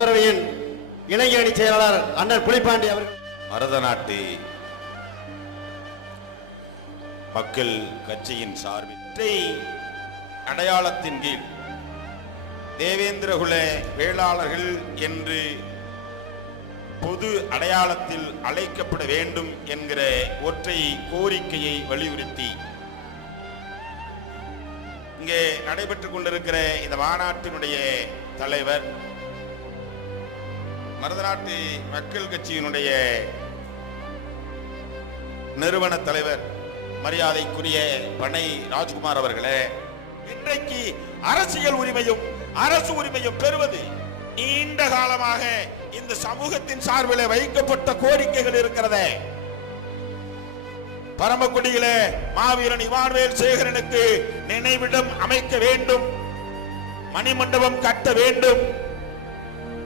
பேரவையின் இளைஞரணி செயலாளர் அண்ணன் புலிப்பாண்டி அவர்கள். மருதநாட்டு மக்கள் கட்சியின் சார்பில் அடையாளத்தின் கீழ் தேவேந்திரகுல வேளாளர்கள் என்று பொது அடையாளத்தில் அழைக்கப்பட வேண்டும் என்கிற ஒற்றை கோரிக்கையை வலியுறுத்தி இங்கே நடைபெற்றுக் கொண்டிருக்கிற இந்த மாநாட்டினுடைய தலைவர் மருதநாட்டு மக்கள் கட்சியினுடைய நிறுவன தலைவர் மரியாதைக்குரிய பனை ராஜ்குமார் அவர்களே இன்றைக்கு அரசியல் உரிமையும் அரசு உரிமையும் பெறுவது நீண்ட காலமாக இந்த சமூகத்தின் சார்பில் வைக்கப்பட்ட கோரிக்கைகள் இருக்கிறதே. பரமக்குடியில மாவீரன் இவான்வேல் சேகரனுக்கு நினைவிடம் அமைக்க வேண்டும் மணிமண்டபம் கட்ட வேண்டும்.